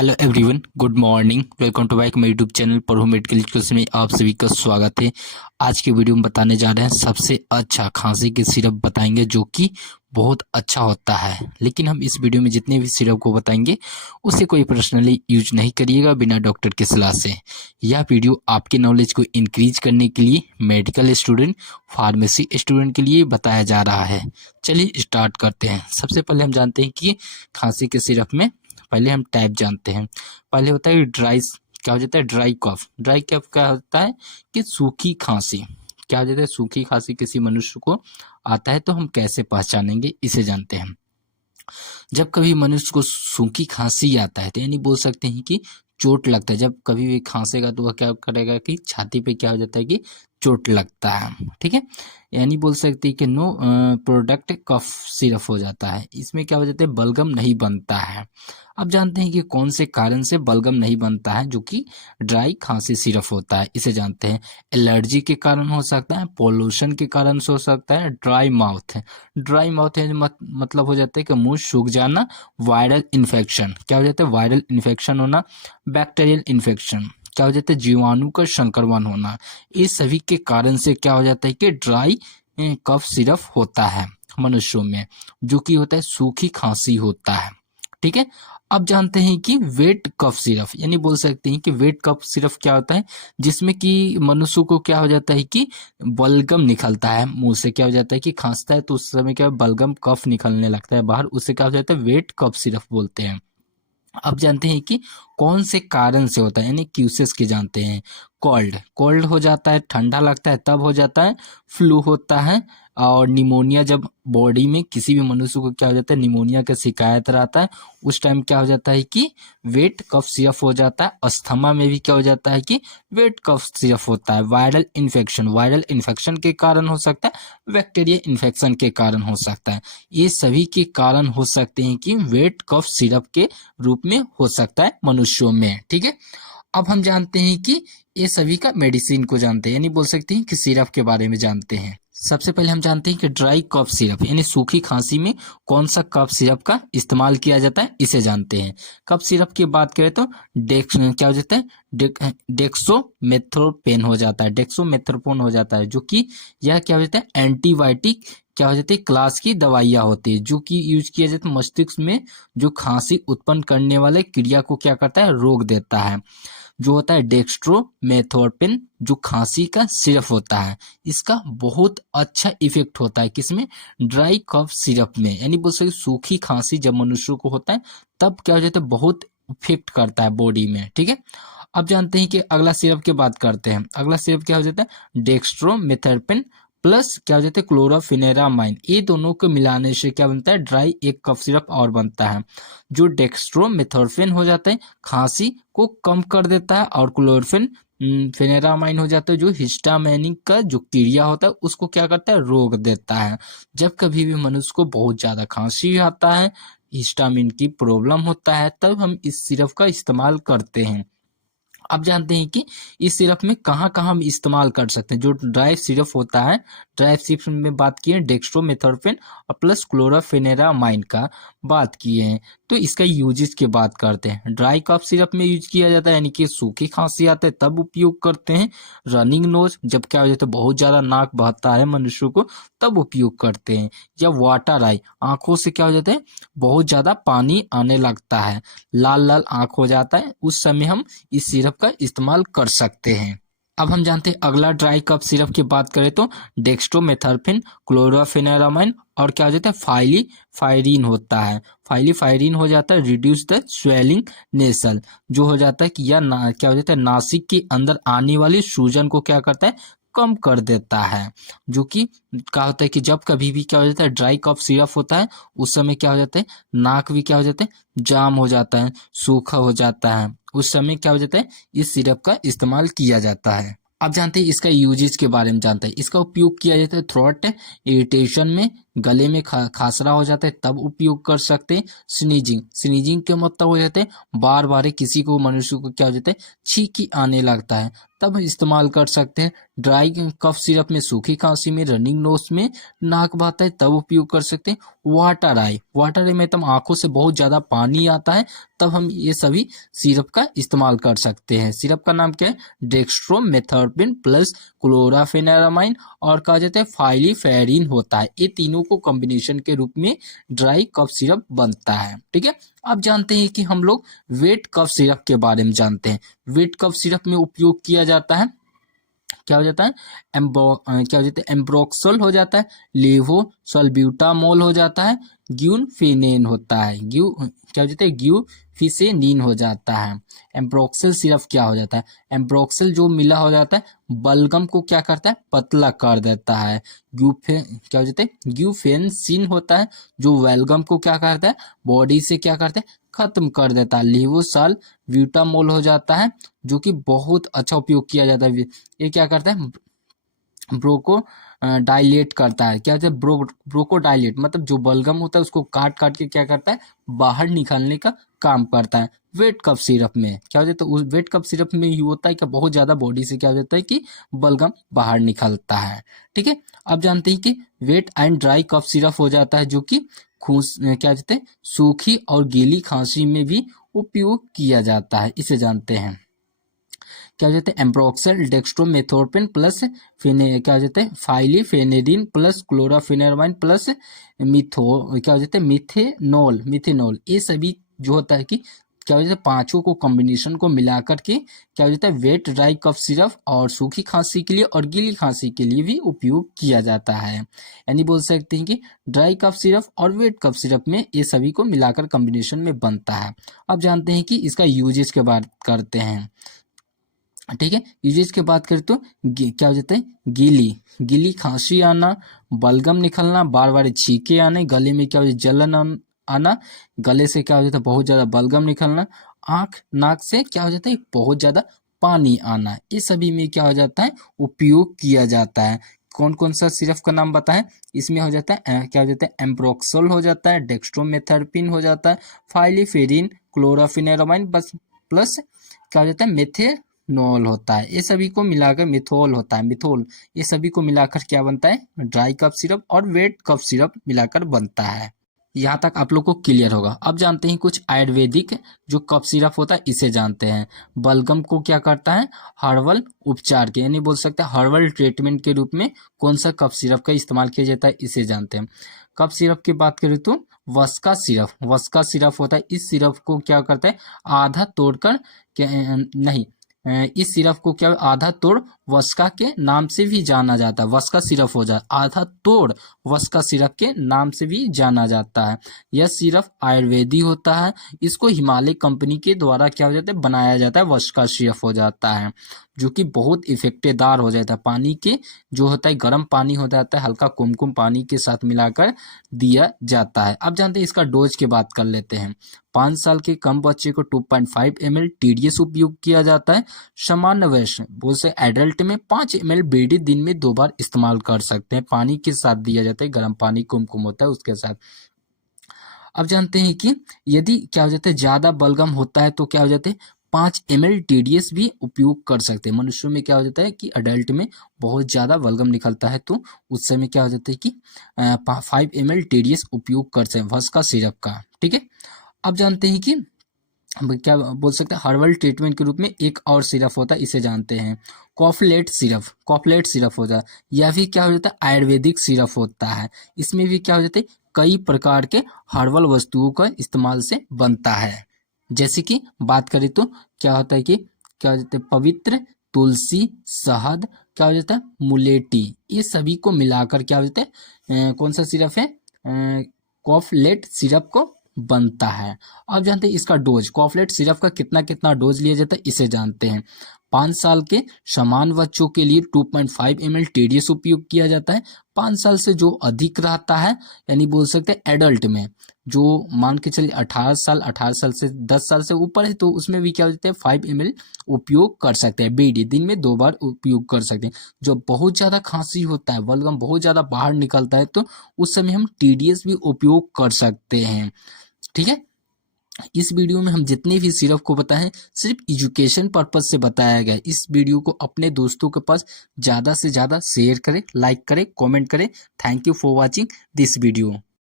Hello everyone, good morning. Welcome to back मेरे YouTube channel पढ़ो medical education में आप सभी का स्वागत है। आज के वीडियो में बताने जा रहे हैं सबसे अच्छा खांसी के सिरप बताएंगे जो कि बहुत अच्छा होता है। लेकिन हम इस वीडियो में जितने भी सिरप को बताएंगे उसे कोई पर्सनली यूज नहीं करिएगा बिना डॉक्टर की सलाह से। यह वीडियो आपके नॉलेज को इंक्रीज करने के लिए मेडिकल स्टूडेंट, फार्मेसी स्टूडेंट के लिए बताया जा रहा है। चलिए स्टार्ट करते हैं। सबसे पहले हम जानते हैं कि खांसी के सिरप में पहले हम टाइप जानते हैं। पहले होता है ड्राई, क्या हो जाता है ड्राई कफ। ड्राई कफ क्या होता है कि सूखी खांसी। क्या हो जाता है सूखी खांसी किसी मनुष्य को आता है तो हम कैसे पहचानेंगे इसे जानते हैं। जब कभी मनुष्य को सूखी खांसी आता है तो यानी बोल सकते हैं कि चोट लगता है। जब कभी भी खांसेगा तो वह क्या करेगा कि छाती पे क्या हो जाता है कि चोट लगता है। ठीक है, यानी बोल सकते हैं कि नो प्रोडक्ट कफ सिरप हो जाता है। इसमें क्या हो जाता है बलगम नहीं बनता है। अब जानते हैं कि कौन से कारण से बलगम नहीं बनता है जो कि ड्राई खांसी सिरप होता है, इसे जानते हैं। एलर्जी के कारण हो सकता है, पोल्यूशन के कारण से हो सकता है, ड्राई माउथ है। ड्राई माउथ है मतलब हो जाता है कि मुंह सूख जाना, वायरल इन्फेक्शन। क्या हो जाता है वायरल इन्फेक्शन होना, बैक्टीरियल इन्फेक्शन। क्या हो जाता है जीवाणु का संक्रमण होना। इस सभी के कारण से क्या हो जाता है कि ड्राई कफ सिरप होता है मनुष्यों में, जो कि होता है सूखी खांसी होता है। ठीक है, अब जानते हैं कि वेट कफ सिरप, यानी बोल सकते हैं कि वेट कफ सिरप क्या होता है जिसमें कि मनुष्य को क्या हो जाता है कि बलगम निकलता है मुंह से। क्या हो जाता है कि खांसता है तो उस समय क्या बलगम कफ निकलने लगता है बाहर, उससे क्या हो जाता है वेट कफ सिरप बोलते हैं। अब जानते हैं कि कौन से कारण से होता है, यानी क्यूसेस के जानते हैं। कोल्ड, कोल्ड हो जाता है, ठंडा लगता है तब हो जाता है। फ्लू होता है, और निमोनिया, जब बॉडी में किसी भी मनुष्य को क्या हो जाता है निमोनिया का शिकायत रहता है उस टाइम क्या हो जाता है कि वेट कफ सिरप हो जाता है। अस्थमा में भी क्या हो जाता है कि वेट कफ सिरप होता है। वायरल इन्फेक्शन, वायरल इन्फेक्शन के कारण हो सकता है, बैक्टीरिया इन्फेक्शन के कारण हो सकता है। ये सभी के कारण हो सकते हैं कि वेट कफ सिरप के रूप में हो सकता है मनुष्यों में। ठीक है, अब हम जानते हैं कि ये सभी का मेडिसिन को जानते हैं, यानी बोल सकते हैं कि सिरप के बारे में जानते हैं। सबसे पहले हम जानते हैं कि ड्राई कफ सिरप यानी सूखी खांसी में कौन सा कफ सिरप का इस्तेमाल किया जाता है इसे जानते हैं। कफ सिरप की बात करें तो क्या हो जाता है डेक्सोमेथ्रोपेन हो जाता है, डेक्सोमेथ्रोपोन हो जाता है, जो कि यह क्या हो जाता है एंटीबायोटिक क्या हो जाती है क्लास की दवाइयाँ होती है, जो कि यूज किया जाता है मस्तिष्क में जो खांसी उत्पन्न करने वाले क्रिया को क्या करता है रोक देता है। जो होता है डेक्स्ट्रोमेथोर्पिन जो खांसी का सिरप होता है, इसका बहुत अच्छा इफेक्ट होता है किसमें ड्राई कफ सिरप में, यानी बोल सकते सूखी खांसी जब मनुष्य को होता है तब क्या हो जाता है बहुत इफेक्ट करता है बॉडी में। ठीक है, अब जानते हैं कि अगला सिरप की बात करते हैं। अगला सिरप क्या हो जाता है डेक्स्ट्रोमेथोर्पिन प्लस क्या हो जाता है क्लोराफिनेरामाइन। ये दोनों को मिलाने से क्या बनता है ड्राई एक कफ सिरप और बनता है। जो डेक्स्ट्रोमेथोर्फिन हो जाता है खांसी को कम कर देता है, और क्लोरोफिन फेनेरामाइन हो जाता है जो हिस्टामिन का जो क्रिया होता है उसको क्या करता है रोक देता है। जब कभी भी मनुष्य को बहुत ज्यादा खांसी आता है, हिस्टामिन की प्रॉब्लम होता है, तब हम इस सिरप का इस्तेमाल करते हैं। अब जानते हैं कि इस सिरप में कहाँ कहाँ हम इस्तेमाल कर सकते हैं। जो ड्राई सिरप होता है, ड्राई सिरप में बात किए डेक्स्ट्रोमेथोर्फिन और प्लस क्लोराफेनेरामाइन का बात किए हैं, तो इसका यूजेस की बात करते हैं। ड्राई कफ सिरप में यूज किया जाता है, यानी कि सूखी खांसी आते है तब उपयोग करते हैं। रनिंग नोज, जब क्या हो जाता है बहुत ज्यादा नाक बहता है मनुष्य को तब उपयोग करते हैं। या वाटर आई, आंखों से क्या हो जाता है बहुत ज्यादा पानी आने लगता है, लाल लाल आंख हो जाता है, उस समय हम इस सिरप का इस्तेमाल कर सकते हैं। अब हम जानते हैं अगला ड्राई कफ सिरप की बात करें तो डेक्स्ट्रोमेथोर्फिन, क्लोराफेनेरामाइन और क्या हो जाता है फाइलीफायरिन होता है। फाइलीफायरिन हो जाता है रिड्यूस द स्वेलिंग नेसल, जो हो जाता है कि यह क्या हो जाता है नासिक के अंदर आने वाली सूजन को क्या करता है कम कर देता है। जो कि क्या होता है कि जब कभी भी क्या हो जाता है ड्राई कफ सिरप होता है उस समय क्या हो जाता है नाक भी क्या हो जाता है जाम हो जाता है, सूखा हो जाता है, उस समय क्या हो जाता है इस सिरप का इस्तेमाल किया जाता है। अब जानते हैं इसका यूजेस के बारे में जानते हैं। इसका उपयोग किया जाता है थ्रोट इरिटेशन में, गले में खासरा हो जाता है तब उपयोग कर सकते हैं। स्नीजिंग, स्नीजिंग के मतलब हो जाते हैं बार बार किसी को मनुष्य को क्या हो जाता है छींकी आने लगता है तब इस्तेमाल कर सकते हैं। ड्राई कफ सिरप में सूखी खांसी में, रनिंग नोज में, नाक बहता है तब उपयोग कर सकते हैं। वाटर आई, वाटर आई में तब आंखों से बहुत ज़्यादा पानी आता है, तब हम ये सभी सिरप का इस्तेमाल कर सकते हैं। सिरप का नाम क्या है? डेक्स्ट्रोमेथर्पिन प्लस क्लोराफेनारामाइन और कहा जाता है फाइलिफेरिन होता है। ये तीनों को कॉम्बिनेशन के रूप में ड्राई कफ सिरप बनता है। ठीक है, अब जानते हैं कि हम लोग वेट कफ सिरप के बारे में जानते हैं। वेट कफ सिरप में उपयोग किया जाता है, क्या हो जाता है? क्या हो जाता है? एम्ब्रोक्सल हो जाता है, लेवोसल्ब्यूटामोल हो जाता है, ग्यूनफिनेन होता है, क्या हो जाता है? ग्यूफिसेनिन हो जाता है। एम्ब्रोक्सल सिरप क्या हो जाता है? एम्ब्रोक्सल जो मिला हो जाता है बलगम को क्या करता है? पतला कर देता है। क्या हो जाता है? ग्यूफेंसिन होता है जो वेलगम को क्या करता है? बॉडी से क्या करता है? खत्म कर देता है। लेवोसाल ब्यूटामोल हो जाता है जो कि बहुत अच्छा उपयोग किया जाता है। ये क्या करता है? ब्रोको डायलेट करता है। क्या होता है? ब्रोको डायलेट मतलब जो बलगम होता है उसको काट काट के क्या करता है? बाहर निकालने का काम करता है। वेट कफ सिरप में क्या हो जाता है? उस वेट कफ सिरप में ही होता है कि बहुत ज्यादा बॉडी से क्या हो जाता है कि बलगम बाहर निकलता है। ठीक है, अब जानते हैं कि wet and dry cough syrup हो जाता है जो कि क्या कहते हैं? सूखी और गीली खांसी में भी उपयोग किया जाता है। इसे जानते हैं, क्या हो जाता है? एम्ब्रोक्सल डेक्स्ट्रोमेथोर्पिन प्लस क्या हो जाता है? फाइलिफेनेरिन प्लस क्लोराफेनामाइन प्लस क्या हो जाता है? मिथेनॉल ये सभी जो होता है कि क्या हो जाता है? पांचों को कॉम्बिनेशन को मिलाकर के क्या हो जाता है? वेट ड्राई कफ सिरप और सूखी खांसी के लिए और गीली खांसी के लिए भी उपयोग किया जाता है। यानी बोल सकते हैं कि ड्राई कफ सिरप और वेट कफ सिरप में ये सभी को मिलाकर कॉम्बिनेशन में बनता है। अब जानते हैं कि इसका यूजेज के बात करते हैं। ठीक है, यूजेज की बात करें तो क्या हो जाता है? गीली खांसी आना, बलगम निकलना, बार बार छींके आने, गले में क्या हो जाता है? जलन आना, गले से क्या हो जाता है? बहुत ज्यादा बलगम निकलना, आंख नाक से क्या हो जाता है? बहुत ज्यादा पानी आना, ये सभी में क्या हो जाता है? उपयोग किया जाता है। कौन कौन सा सिरप का नाम बताएं? इसमें हो जाता है क्या हो जाता है? एम्ब्रोक्सोल हो जाता है, डेक्स्ट्रोमेथर्पिन हो जाता है, फाइलिफेरिन, क्लोराफेनामाइन बस प्लस क्या हो जाता है? मेथेनॉल होता है। ये सभी को मिलाकर मिथोल होता है, मिथोल। ये सभी को मिलाकर क्या बनता है? ड्राई कफ सिरप और वेट कफ सिरप मिलाकर बनता है। यहाँ तक आप लोग को क्लियर होगा। अब जानते हैं कुछ आयुर्वेदिक जो कफ सिरप होता है, इसे जानते हैं। बलगम को क्या करता है? हर्बल उपचार के यानी बोल सकते हैं हर्बल ट्रीटमेंट के रूप में कौन सा कफ सिरप का इस्तेमाल किया जाता है, इसे जानते हैं। कफ सिरप की बात करें तो वस्का सिरप होता है। इस सिरप को क्या करता है? आधा तोड़कर नहीं, इस सिरप को क्या आधा तोड़ वस्का के नाम से भी जाना जाता है। वस्का सिरप हो जाता है, आधा तोड़ वस्का सिरप के नाम से भी जाना जाता है। यह सिरप आयुर्वेदी होता है। इसको हिमालय कंपनी के द्वारा क्या हो जाता है? बनाया जाता है। वस्का सिरप हो जाता है जो कि बहुत इफेक्टेदार हो जाता है। पानी के जो होता है गर्म पानी हो जाता है, हल्का कुमकुम पानी के साथ मिलाकर दिया जाता है। अब जानते हैं इसका डोज की बात कर लेते हैं। 5 साल के कम बच्चे को 2.5 ml TDS उपयोग किया जाता है। सामान्य वयस्क बोल से एडल्ट में 5 ml बीडी दिन में 2 बार इस्तेमाल कर सकते हैं। पानी के साथ दिया जाता है, गर्म पानी कुमकुम होता है उसके साथ। अब जानते हैं कि यदि क्या हो जाता है? ज्यादा बलगम होता है तो क्या हो जाता है? 5 ml TDS भी उपयोग कर सकते हैं। मनुष्यों में क्या हो जाता है कि अडल्ट में बहुत ज्यादा बलगम निकलता है तो उस समय क्या हो जाता है कि 5 ml TDS उपयोग कर सकते हैं वस्का सिरप का। ठीक है, अब जानते हैं कि हम क्या बोल सकते हैं? हर्बल ट्रीटमेंट के रूप में एक और सिरप होता है, इसे जानते हैं। कॉफलेट सिरप होता है। यह भी क्या हो जाता है? आयुर्वेदिक सिरप होता है। इसमें भी क्या हो जाता है? कई प्रकार के हर्बल वस्तुओं का इस्तेमाल से बनता है। जैसे कि बात करें तो क्या होता है कि क्या हो जाता है? पवित्र, तुलसी, शहद, क्या हो जाता है? मुलेठी, ये सभी को मिलाकर क्या हो जाता है? कौन सा सिरप है? कॉफलेट सिरप को बनता है। अब जानते हैं इसका डोज, कॉफलेट सिरप का कितना कितना डोज लिया जाता है, इसे जानते हैं। 5 साल के समान बच्चों के लिए 2.5 ml TDS उपयोग किया जाता है। 5 साल से जो अधिक रहता है यानी बोल सकते हैं एडल्ट में, जो मान के चलिए 18 साल से 10 साल से ऊपर है तो उसमें भी क्या होता है? 5 ml उपयोग कर सकते हैं। बीडी दिन में 2 बार उपयोग कर सकते हैं। जब बहुत ज्यादा खांसी होता है, बलगम बहुत ज्यादा बाहर निकलता है तो उस समय हम TDS भी उपयोग कर सकते हैं। ठीक है, इस वीडियो में हम जितने भी सिरप को बताएं सिर्फ एजुकेशन पर्पज से बताया गया है। इस वीडियो को अपने दोस्तों के पास ज़्यादा से ज़्यादा शेयर करें, लाइक करें, कमेंट करें। Thank you for watching this video.